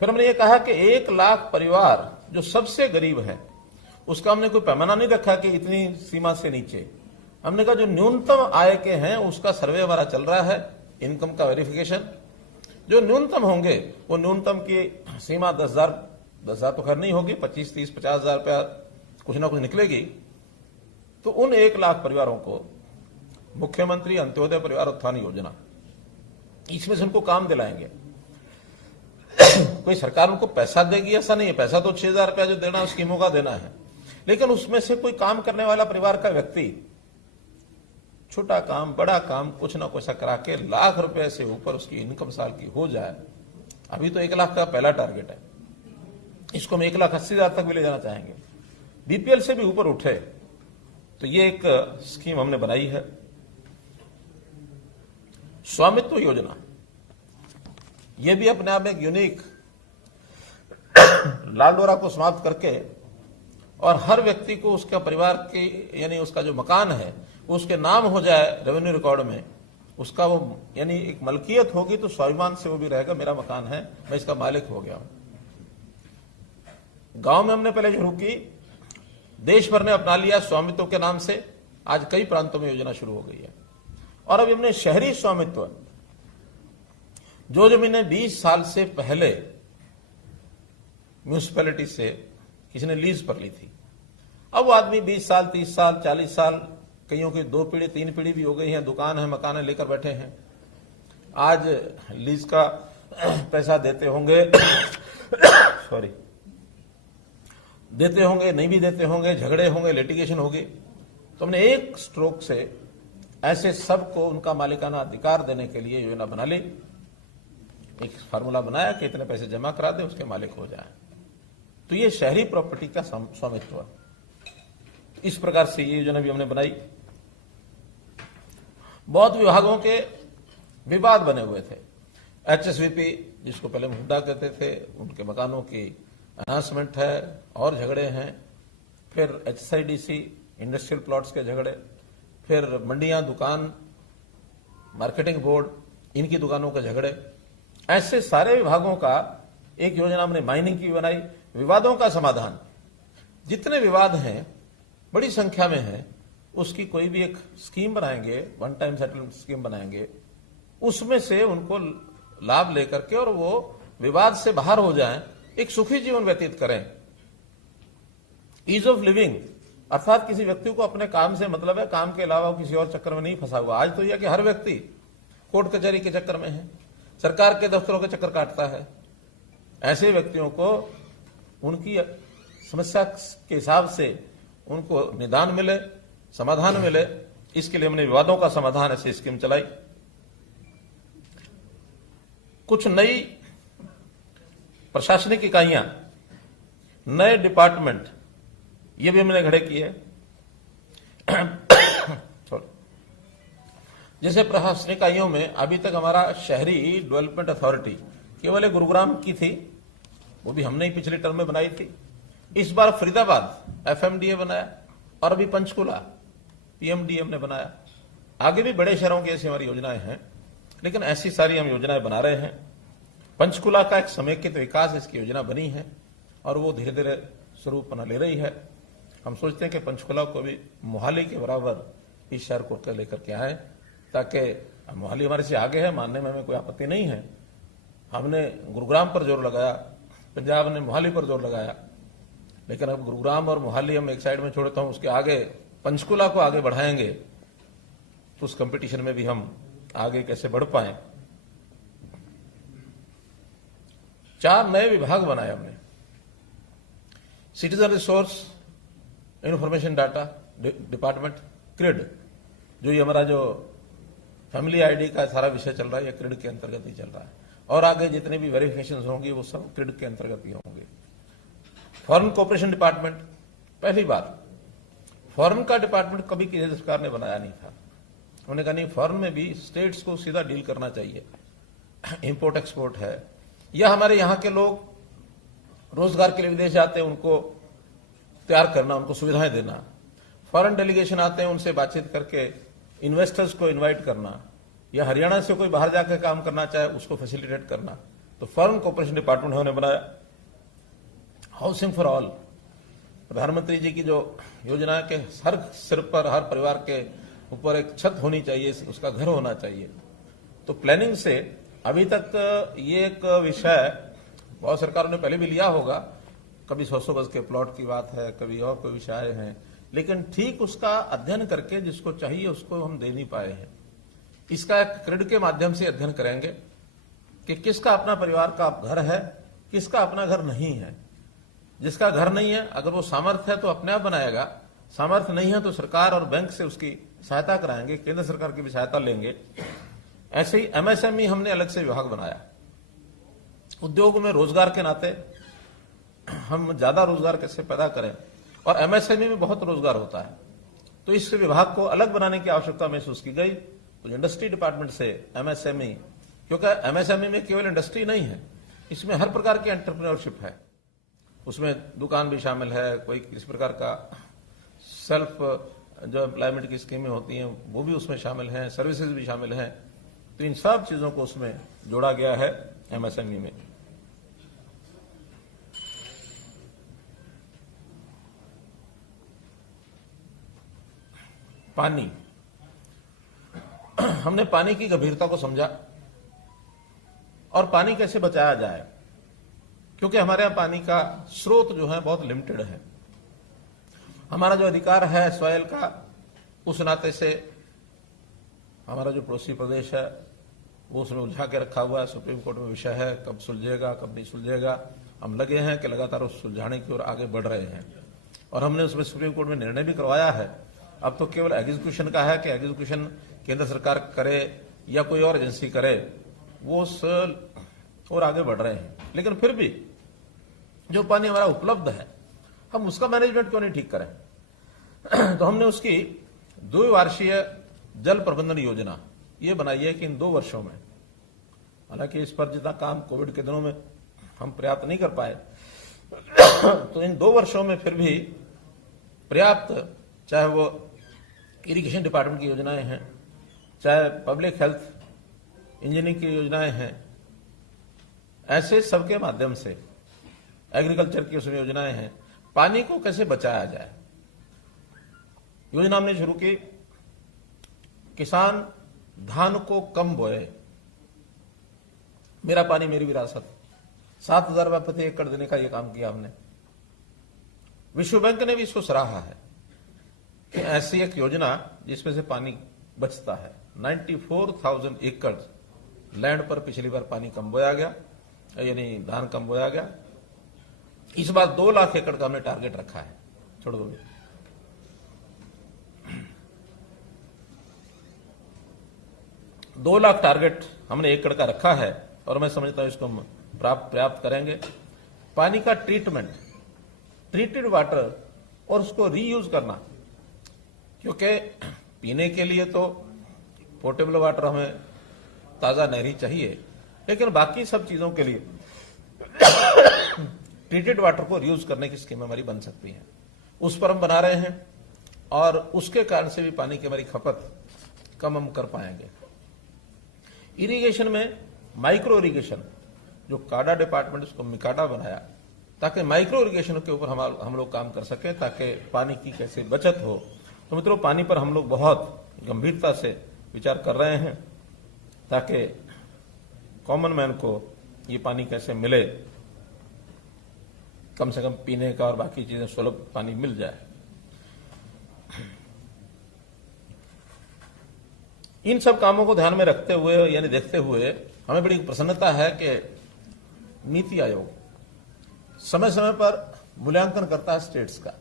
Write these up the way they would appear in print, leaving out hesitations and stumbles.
फिर हमने ये कहा कि 1 लाख परिवार जो सबसे गरीब है उसका हमने कोई पैमाना नहीं रखा कि इतनी सीमा से नीचे। हमने कहा जो न्यूनतम आय के हैं उसका सर्वे हमारा चल रहा है, इनकम का वेरिफिकेशन। जो न्यूनतम होंगे वो न्यूनतम की सीमा 10,000 तो खैर नहीं होगी, 25, 30, 50,000 रुपया कुछ ना कुछ निकलेगी। तो उन 1 लाख परिवारों को मुख्यमंत्री अंत्योदय परिवार उत्थान योजना, इसमें से उनको काम दिलाएंगे। कोई सरकार उनको पैसा देगी ऐसा नहीं है, पैसा तो 6,000 रुपया जो देना है स्कीमों का देना है, लेकिन उसमें से कोई काम करने वाला परिवार का व्यक्ति छोटा काम बड़ा काम कुछ ना कुछ करा के लाख रुपए से ऊपर उसकी इनकम साल की हो जाए। अभी तो 1 लाख का पहला टारगेट है, इसको हम 1,80,000 तक भी ले जाना चाहेंगे। बीपीएल से भी ऊपर उठे तो ये एक स्कीम हमने बनाई है। स्वामित्व योजना, ये भी अपने आप में एक यूनिक, लाल डोरा को समाप्त करके और हर व्यक्ति को उसका परिवार की यानी उसका जो मकान है उसके नाम हो जाए रेवेन्यू रिकॉर्ड में, उसका वो यानी एक मलकियत होगी तो स्वाभिमान से वो भी रहेगा, मेरा मकान है, मैं इसका मालिक हो गया हूं। गांव में हमने पहले शुरू की, देश भर ने अपना लिया स्वामित्व के नाम से, आज कई प्रांतों में योजना शुरू हो गई है। और अभी हमने शहरी स्वामित्व, जो जमीनें 20 साल से पहले म्यूनिसिपैलिटी से किसी ने लीज पर ली थी, अब वो आदमी 20 साल 30 साल 40 साल, कईयों की 2 पीढ़ी 3 पीढ़ी भी हो गई है, दुकान है मकान है लेकर बैठे हैं। आज लीज का पैसा देते होंगे सॉरी देते होंगे नहीं भी देते होंगे, झगड़े होंगे, लिटिगेशन होगी। तो हमने एक स्ट्रोक से ऐसे सबको उनका मालिकाना अधिकार देने के लिए योजना बना ली। एक फार्मूला बनाया कि इतने पैसे जमा करा दे उसके मालिक हो जाए। तो ये शहरी प्रॉपर्टी का स्वामित्व, इस प्रकार से ये योजना भी हमने बनाई। बहुत विभागों के विवाद बने हुए थे। एचएसवीपी जिसको पहले मुद्दा कहते थे, उनके मकानों की अनाउंसमेंट है और झगड़े हैं। फिर एचएसआईडीसी इंडस्ट्रियल प्लॉट्स के झगड़े, फिर मंडियां दुकान मार्केटिंग बोर्ड इनकी दुकानों के झगड़े। ऐसे सारे विभागों का एक योजना हमने माइनिंग की बनाई। विवादों का समाधान, जितने विवाद हैं बड़ी संख्या में हैं, उसकी कोई भी एक स्कीम बनाएंगे, वन टाइम सेटलमेंट स्कीम बनाएंगे, उसमें से उनको लाभ लेकर के और वो विवाद से बाहर हो जाएं, एक सुखी जीवन व्यतीत करें। ईज ऑफ लिविंग, अर्थात किसी व्यक्ति को अपने काम से मतलब है, काम के अलावा किसी और चक्कर में नहीं फंसा हुआ। आज तो यह कि हर व्यक्ति कोर्ट कचहरी के चक्कर में है, सरकार के दफ्तरों के चक्कर काटता है। ऐसे व्यक्तियों को उनकी समस्या के हिसाब से उनको निदान मिले, समाधान मिले, इसके लिए हमने विवादों का समाधान ऐसी स्कीम चलाई। कुछ नई प्रशासनिक इकाइयां, नए डिपार्टमेंट, ये भी हमने खड़े किए। जैसे प्रशासनिक इकाइयों में अभी तक हमारा शहरी डेवलपमेंट अथॉरिटी केवल एक गुरुग्राम की थी, वो भी हमने ही पिछले टर्म में बनाई थी। इस बार फरीदाबाद एफएमडीए बनाया और अभी पंचकुला पीएमडीए हमने बनाया। आगे भी बड़े शहरों की ऐसी हमारी योजनाएं हैं, लेकिन ऐसी सारी हम योजनाएं बना रहे हैं। पंचकुला का एक समेकित विकास इसकी योजना बनी है और वो धीरे धीरे स्वरूप बना ले रही है। हम सोचते हैं कि पंचकुला को भी मोहाली के बराबर इस शहर को लेकर के आए, ताकि मोहाली हमारे से आगे है, मानने में हमें कोई आपत्ति नहीं है। हमने गुरुग्राम पर जोर लगाया, पंजाब ने मोहाली पर जोर लगाया, लेकिन अब गुरुग्राम और मोहाली हम एक साइड में छोड़ता हूं, उसके आगे पंचकुला को आगे बढ़ाएंगे तो उस कंपटीशन में भी हम आगे कैसे बढ़ पाए। 4 नए विभाग बनाए हमने। Citizen resource information data department, creed, जो ये हमारा जो फैमिली आईडी का सारा विषय चल रहा है, ये क्रिड के अंतर्गत ही चल रहा है। और आगे जितने भी वेरिफिकेशन होंगी वो सब क्रिड के अंतर्गत ही होंगे। फॉरेन कोऑपरेशन डिपार्टमेंट, पहली बार फॉरेन का डिपार्टमेंट कभी किसी सरकार ने बनाया नहीं था। उन्होंने कहा नहीं, फॉरेन में भी स्टेट्स को सीधा डील करना चाहिए। इंपोर्ट एक्सपोर्ट है, या हमारे यहाँ के लोग रोजगार के लिए विदेश जाते हैं, उनको तैयार करना, उनको सुविधाएं देना। फॉरेन डेलीगेशन आते हैं, उनसे बातचीत करके इन्वेस्टर्स को इनवाइट करना, या हरियाणा से कोई बाहर जाकर काम करना चाहे उसको फैसिलिटेट करना। तो फॉरेन कॉर्पोरेशन डिपार्टमेंट हमने बनाया। हाउसिंग फॉर ऑल, प्रधानमंत्री जी की जो योजना है कि हर सिर पर, हर परिवार के ऊपर एक छत होनी चाहिए, उसका घर होना चाहिए। तो प्लानिंग से अभी तक ये एक विषय बहुत सरकारों ने पहले भी लिया होगा, कभी 100 गज के प्लॉट की बात है, कभी और कोई विषय है, लेकिन ठीक उसका अध्ययन करके जिसको चाहिए उसको हम दे नहीं पाए हैं। इसका एक क्रेडिट के माध्यम से अध्ययन करेंगे कि किसका अपना परिवार का घर है, किसका अपना घर नहीं है। जिसका घर नहीं है, अगर वो सामर्थ्य है तो अपने आप बनाएगा, सामर्थ्य नहीं है तो सरकार और बैंक से उसकी सहायता कराएंगे, केंद्र सरकार की भी सहायता लेंगे। ऐसे ही एमएसएमई हमने अलग से विभाग बनाया। उद्योग में रोजगार के नाते हम ज्यादा रोजगार कैसे पैदा करें, और एमएसएमई में बहुत रोजगार होता है, तो इस विभाग को अलग बनाने की आवश्यकता महसूस की गई। तो इंडस्ट्री डिपार्टमेंट से एमएसएमई, क्योंकि एमएसएमई में केवल इंडस्ट्री नहीं है, इसमें हर प्रकार की एंटरप्रेन्योरशिप है, उसमें दुकान भी शामिल है, कोई किसी प्रकार का सेल्फ जो एम्प्लॉयमेंट की स्कीमें होती हैं वो भी उसमें शामिल हैं, सर्विसेज भी शामिल हैं। तो इन सब चीजों को उसमें जोड़ा गया है एमएसएमई में। पानी, हमने पानी की गंभीरता को समझा और पानी कैसे बचाया जाए, क्योंकि हमारे यहां पानी का स्रोत जो है बहुत लिमिटेड है। हमारा जो अधिकार है सॉइल का, उस नाते से हमारा जो पड़ोसी प्रदेश है वो उसमें उलझा के रखा हुआ है। सुप्रीम कोर्ट में विषय है, कब सुलझेगा कब नहीं सुलझेगा। हम लगे हैं कि लगातार उस सुलझाने की ओर आगे बढ़ रहे हैं, और हमने उसमें सुप्रीम कोर्ट में निर्णय भी करवाया है। अब तो केवल एग्जीक्यूशन का है कि एग्जीक्यूशन केंद्र सरकार करे या कोई और एजेंसी करे, वो उस और आगे बढ़ रहे हैं। लेकिन फिर भी जो पानी हमारा उपलब्ध है, हम उसका मैनेजमेंट क्यों नहीं ठीक करें। तो हमने उसकी द्विवार्षीय जल प्रबंधन योजना ये बनाई है कि इन 2 वर्षों में, हालांकि इस पर जितना काम कोविड के दिनों में हम पर्याप्त नहीं कर पाए, तो इन 2 वर्षों में फिर भी पर्याप्त, चाहे वो इरिगेशन डिपार्टमेंट की योजनाएं हैं, चाहे पब्लिक हेल्थ इंजीनियरिंग की योजनाएं हैं, ऐसे सबके माध्यम से एग्रीकल्चर की उसमें योजनाएं हैं, पानी को कैसे बचाया जाए। योजना हमने शुरू की, किसान धान को कम बोए, मेरा पानी मेरी विरासत, 7,000 रुपये प्रति एकड़ देने का यह काम किया हमने। विश्व बैंक ने भी इसको सराहा है कि ऐसी एक योजना जिसमें से पानी बचता है। 94,000 एकड़ लैंड पर पिछली बार पानी कम बोया गया, यानी धान कम बोया गया। इस बार 2 लाख एकड़ का हमने टारगेट रखा है। छोड़ दो, 2 लाख टारगेट हमने एकड़ का रखा है, और मैं समझता हूं इसको पर्याप्त करेंगे। पानी का ट्रीटमेंट, ट्रीटेड वाटर, और उसको रीयूज करना, क्योंकि पीने के लिए तो पोर्टेबल वाटर हमें ताजा नहरी चाहिए, लेकिन बाकी सब चीजों के लिए ट्रीटेड वाटर को रीयूज करने की स्कीम हमारी बन सकती है। उस पर हम बना रहे हैं, और उसके कारण से भी पानी की हमारी खपत कम हम कर पाएंगे। इरिगेशन में माइक्रो इरिगेशन, जो काडा डिपार्टमेंट उसको मिकाडा बनाया, ताकि माइक्रो इरिगेशन के ऊपर हम लोग काम कर सकें, ताकि पानी की कैसे बचत हो। तो मित्रों, पानी पर हम लोग बहुत गंभीरता से विचार कर रहे हैं, ताकि कॉमन मैन को ये पानी कैसे मिले, कम से कम पीने का और बाकी चीजें सुलभ पानी मिल जाए। इन सब कामों को ध्यान में रखते हुए, यानी देखते हुए, हमें बड़ी प्रसन्नता है कि नीति आयोग समय समय पर मूल्यांकन करता है स्टेट्स का।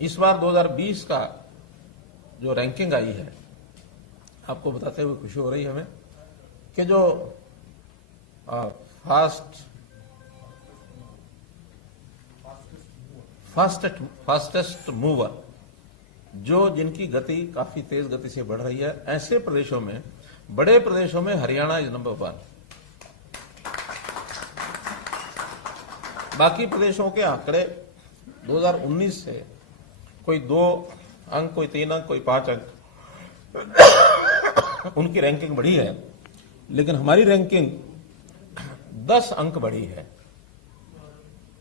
इस बार 2020 का जो रैंकिंग आई है, आपको बताते हुए खुशी हो रही है हमें कि जो फास्टेस्ट मूवर, जो जिनकी गति काफी तेज गति से बढ़ रही है, ऐसे प्रदेशों में, बड़े प्रदेशों में हरियाणा इज नंबर 1। बाकी प्रदेशों के आंकड़े 2019 से कोई 2 अंक, कोई 3 अंक, कोई 5 अंक उनकी रैंकिंग बढ़ी है, लेकिन हमारी रैंकिंग 10 अंक बढ़ी है।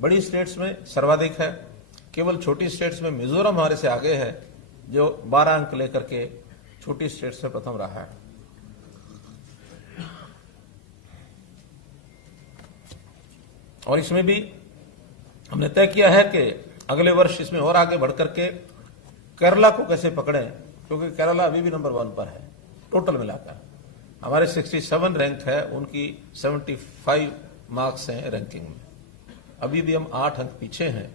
बड़ी स्टेट्स में सर्वाधिक है, केवल छोटी स्टेट्स में मिजोरम हमारे से आगे है, जो 12 अंक लेकर के छोटी स्टेट्स में प्रथम रहा है। और इसमें भी हमने तय किया है कि अगले वर्ष इसमें और आगे बढ़कर के केरला को कैसे पकड़ें, क्योंकि केरला अभी भी नंबर 1 पर है टोटल मिलाकर। हमारे 67 रैंक है, उनकी 75 मार्क्स हैं रैंकिंग में। अभी भी हम 8 अंक पीछे हैं।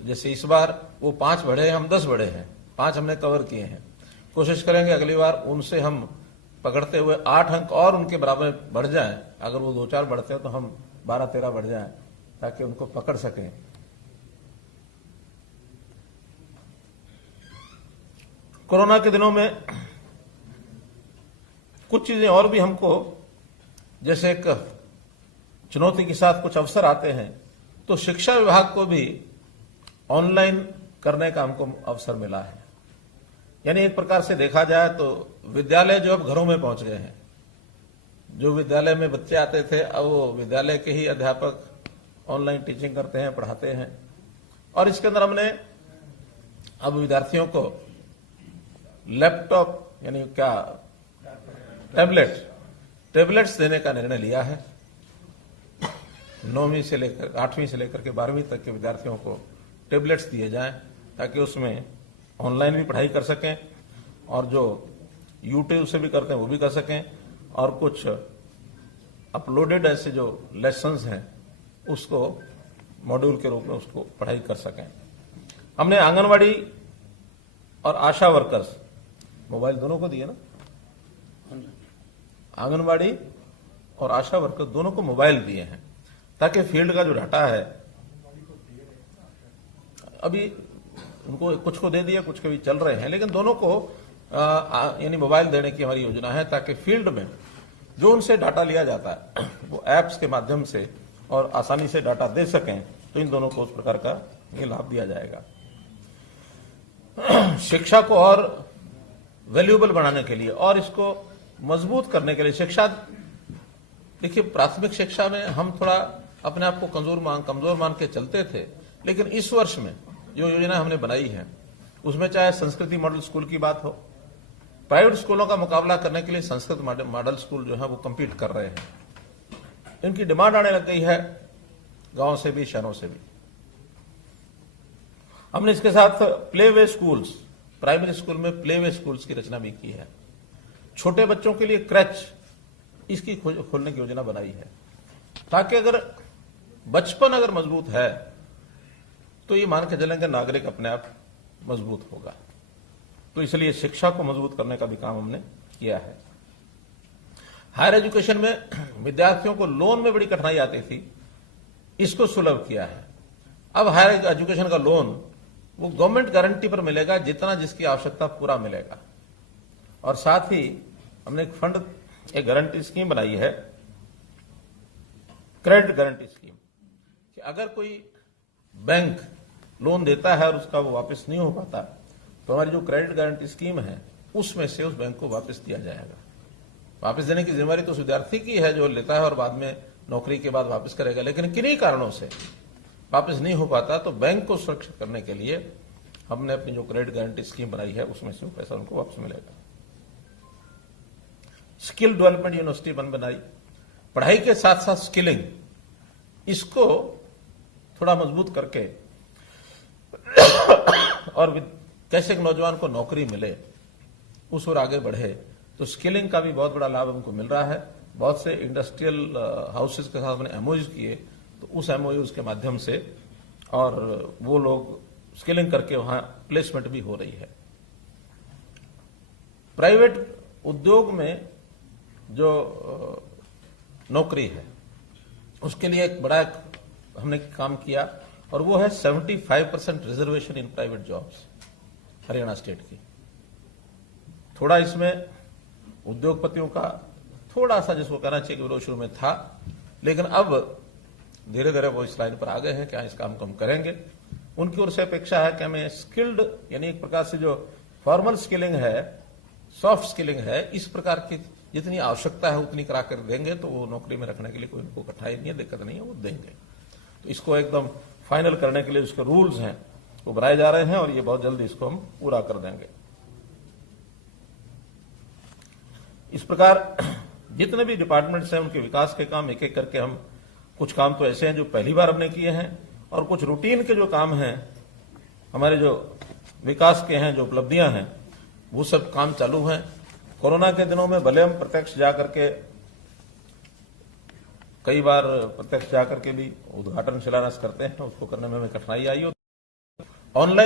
जैसे इस बार वो 5 बढ़े हैं, हम 10 बढ़े हैं, 5 हमने कवर किए हैं। कोशिश करेंगे अगली बार उनसे हम पकड़ते हुए 8 अंक और उनके बराबर बढ़ जाएं। अगर वो 2-4 बढ़ते हैं तो हम 12-13 बढ़ जाएं, ताकि उनको पकड़ सकें। कोरोना के दिनों में कुछ चीजें और भी हमको, जैसे एक चुनौती के साथ कुछ अवसर आते हैं, तो शिक्षा विभाग को भी ऑनलाइन करने का हमको अवसर मिला है। यानी एक प्रकार से देखा जाए तो विद्यालय जो अब घरों में पहुंच गए हैं। जो विद्यालय में बच्चे आते थे, अब वो विद्यालय के ही अध्यापक ऑनलाइन टीचिंग करते हैं, पढ़ाते हैं। और इसके अंदर हमने अब विद्यार्थियों को लैपटॉप यानी क्या टैबलेट्स देने का निर्णय लिया है। 9वीं से लेकर 8वीं से लेकर के 12वीं तक के विद्यार्थियों को टैबलेट्स दिए जाएं, ताकि उसमें ऑनलाइन भी पढ़ाई कर सकें और जो यूट्यूब से भी करते हैं वो भी कर सकें, और कुछ अपलोडेड ऐसे जो लेसन्स हैं उसको मॉड्यूल के रूप में उसको पढ़ाई कर सकें। हमने आंगनवाड़ी और आशा वर्कर्स, मोबाइल दोनों को दिए ना, आंगनवाड़ी और आशा वर्कर दोनों को मोबाइल दिए हैं, ताकि फील्ड का जो डाटा है, अभी उनको कुछ को दे दिया, कुछ के भी चल रहे हैं, लेकिन दोनों को यानी मोबाइल देने की हमारी योजना है, ताकि फील्ड में जो उनसे डाटा लिया जाता है वो एप्स के माध्यम से और आसानी से डाटा दे सकें। तो इन दोनों को उस प्रकार का ये लाभ दिया जाएगा। शिक्षा को और वैल्यूएबल बनाने के लिए और इसको मजबूत करने के लिए, शिक्षा, देखिए प्राथमिक शिक्षा में हम थोड़ा अपने आप को कमजोर मान के चलते थे, लेकिन इस वर्ष में जो योजना हमने बनाई है उसमें चाहे संस्कृति मॉडल स्कूल की बात हो, प्राइवेट स्कूलों का मुकाबला करने के लिए संस्कृत मॉडल स्कूल जो है वो कम्पीट कर रहे हैं। इनकी डिमांड आने लग गई है गांव से भी, शहरों से भी। हमने इसके साथ प्लेवे स्कूल्स, प्राइमरी स्कूल में प्लेवे स्कूल्स की रचना भी की है। छोटे बच्चों के लिए क्रैच, इसकी खोलने की योजना बनाई है, ताकि अगर बचपन अगर मजबूत है तो ये मान के चलेंगे नागरिक अपने आप मजबूत होगा। तो इसलिए शिक्षा को मजबूत करने का भी काम हमने किया है। हायर एजुकेशन में विद्यार्थियों को लोन में बड़ी कठिनाई आती थी, इसको सुलभ किया है। अब हायर एजुकेशन का लोन वो गवर्नमेंट गारंटी पर मिलेगा, जितना जिसकी आवश्यकता पूरा मिलेगा। और साथ ही हमने एक फंड, एक गारंटी स्कीम बनाई है, क्रेडिट गारंटी स्कीम, कि अगर कोई बैंक लोन देता है और उसका वो वापस नहीं हो पाता, तो हमारी जो क्रेडिट गारंटी स्कीम है उसमें से उस बैंक को वापस दिया जाएगा। वापस देने की जिम्मेदारी तो उस विद्यार्थी की है जो लेता है और बाद में नौकरी के बाद वापस करेगा, लेकिन किन्हीं कारणों से वापस नहीं हो पाता तो बैंक को सुरक्षित करने के लिए हमने अपनी जो क्रेडिट गारंटी स्कीम बनाई है उसमें से वो पैसा उनको वापस मिलेगा। स्किल डेवलपमेंट यूनिवर्सिटी बनाई, पढ़ाई के साथ साथ स्किलिंग, इसको थोड़ा मजबूत करके और कैसे एक नौजवान को नौकरी मिले उस ओर आगे बढ़े, तो स्किलिंग का भी बहुत बड़ा लाभ हमको मिल रहा है। बहुत से इंडस्ट्रियल हाउसेस के साथ हमने एमओयूज किए, तो उस एमओयूज के माध्यम से और वो लोग स्किलिंग करके वहां प्लेसमेंट भी हो रही है। प्राइवेट उद्योग में जो नौकरी है उसके लिए एक बड़ा हमने काम किया, और वो है 75% reservation in private jobs, Haryana state की। थोड़ा इसमें उद्योगपतियों का थोड़ा सा जिसको कहना चाहिए कि विरोध शुरू में था, लेकिन अब धीरे धीरे वो इस लाइन पर आ गए हैं कि इस काम को हम करेंगे। उनकी ओर से अपेक्षा है कि हमें स्किल्ड, यानी एक प्रकार से जो फॉर्मल स्किलिंग है, सॉफ्ट स्किलिंग है, इस प्रकार की जितनी आवश्यकता है उतनी करा कर देंगे तो वो नौकरी में रखने के लिए कोई उनको कठिनाई नहीं है, दिक्कत नहीं है, वो देंगे। तो इसको एकदम फाइनल करने के लिए उसके रूल्स हैं वो बनाए जा रहे हैं और ये बहुत जल्दी इसको हम पूरा कर देंगे। इस प्रकार जितने भी डिपार्टमेंट्स हैं उनके विकास के काम एक एक करके हम, कुछ काम तो ऐसे हैं जो पहली बार हमने किए हैं और कुछ रूटीन के जो काम हैं हमारे जो विकास के हैं, जो उपलब्धियां हैं, वो सब काम चालू हैं। कोरोना के दिनों में भले हम प्रत्यक्ष जाकर के कई बार प्रत्यक्ष जाकर के भी उद्घाटन शिलान्यास करते हैं, उसको करने में हमें कठिनाई आई हो, ऑनलाइन